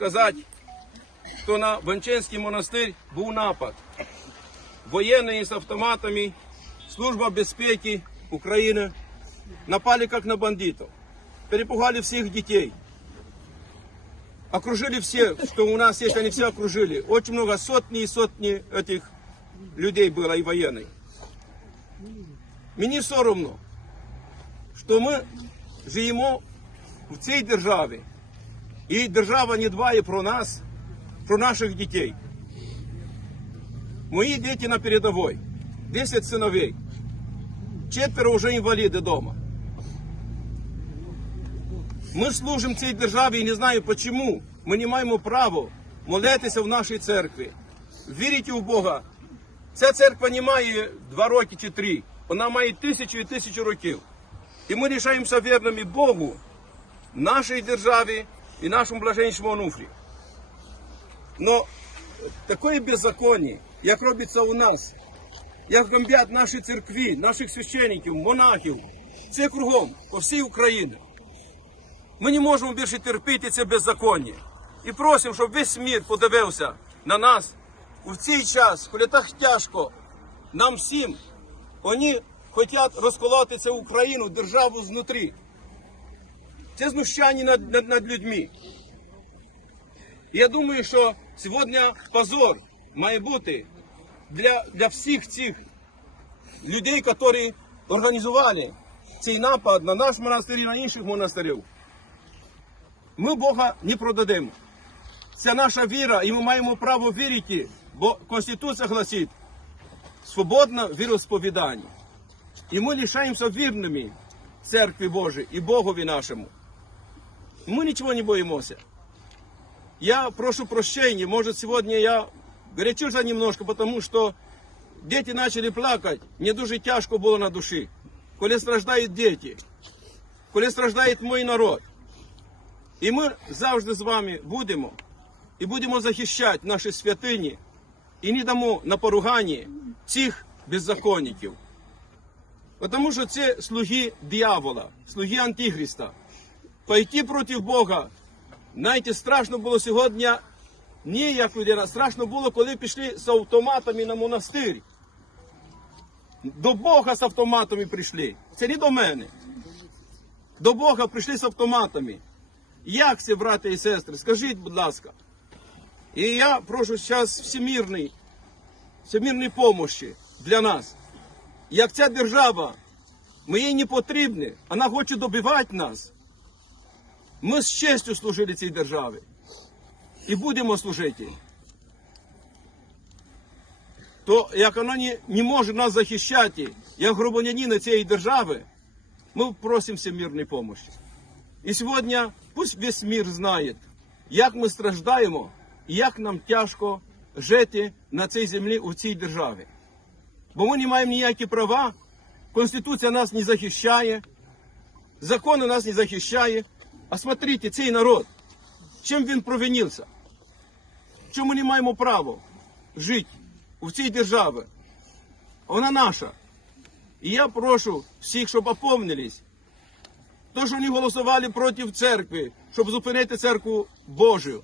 сказати, що на Венчинський монастир був напад. Воєнні з автоматами, Служба безпеки України напали как на бандитов. Перепугали всех детей. Окружили всех, что у нас есть, они все окружили. Очень много, сотни и сотни этих людей было и военных. Мені соромно, що ми живемо в цій державі, І держава не дбає про нас, про наших дітей. Мої діти на передовій, 10 синовей, четверо вже інваліди вдома. Ми служимо цій державі і не знаю чому. Ми не маємо права молитися в нашій церкві, вірити в Бога. Ця церква не має два роки чи три, вона має тисячу і тисячу років. І ми лишаємося вірними Богу, нашій державі і нашому блаженнішому онуфрі. Но таке беззаконня, як робиться у нас, як бомбять наші церкві, наших священників, монахів, це кругом, по всій Україні. Ми не можемо більше терпіти це беззаконня. І просимо, щоб весь світ подивився на нас у цей час, коли так тяжко нам всім. Вони хочуть розколоти цю Україну, державу знутрі. Це знущання над, над, над людьми. Я думаю, що сьогодні позор має бути для, для всіх цих людей, які організували цей напад на наш монастир і на інших монастирів. Ми Бога не продадемо. Це наша віра, і ми маємо право вірити, бо Конституція гласить свободне віросповідання. І ми лишаємося вірними церкві Божій і Богові нашому. Мы ничего не боимся. Я прошу прощения, может сегодня я горячился немножко, потому что дети начали плакать. Мне дуже тяжко було на душі. Коли страждають діти, коли страждає мій народ. І ми завжди з вами будемо і будемо захищати наші святині і не дамо на поруганні цих беззаконників. Тому що це слуги диявола, слуги Антихриста. Пойти проти Бога. Знаєте, страшно було сьогодні не як людина, страшно було, коли пішли з автоматами на монастир. До Бога з автоматами прийшли. Це не до мене. До Бога прийшли з автоматами. Як це, брати і сестри? Скажіть, будь ласка. І я прошу зараз всемірної, всемірної помощі для нас. Як ця держава, ми їй не потрібні, вона хоче добивати нас. Ми з честю служили цій державі. І будемо служити. То як вона не, не може нас захищати, як громадянина цієї держави, ми просимо всемирної допомоги. І сьогодні пусть весь мир знає, як ми страждаємо і як нам тяжко жити на цій землі у цій державі. Бо ми не маємо ніякі права, Конституція нас не захищає, закони нас не захищає. А смотрите, цей народ, чим він провинився? Чому не маємо права жити у цій державі? Вона наша. І я прошу всіх, щоб опомнились. То, що вони голосували проти церкви, щоб зупинити церкву Божу.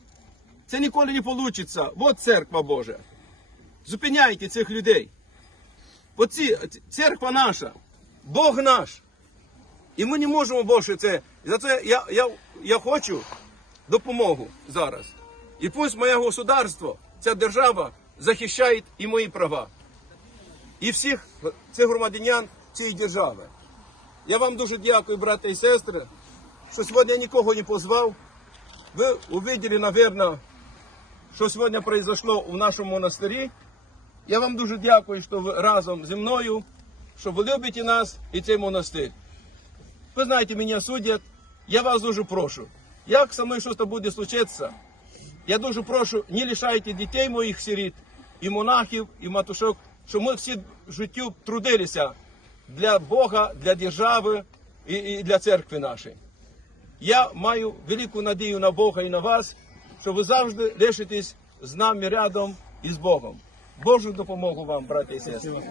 Це ніколи не вийде. От церква Божа. Зупиняйте цих людей. Оці, церква наша, Бог наш. І ми не можемо більше це. За це я, я, я хочу допомогу зараз. І пусть моє государство, ця держава захищає і мої права. І всіх цих громадян цієї держави. Я вам дуже дякую, брати і сестри, що сьогодні я нікого не позвав. Ви увидели, напевно, що сьогодні произошло в нашому монастирі. Я вам дуже дякую, що ви разом зі мною, що ви любите нас і цей монастир. Ви знаєте, мене судять. Я вас дуже прошу. Як со мною щось буде случитися, я дуже прошу, не лишайте дітей моїх сиріт, і монахів, і матушок, щоб ми всі в життю трудилися для Бога, для держави і, і для церкви нашої. Я маю велику надію на Бога і на вас, що ви завжди лишитесь з нами рядом і з Богом. Божу допомогу вам, брати і сестри.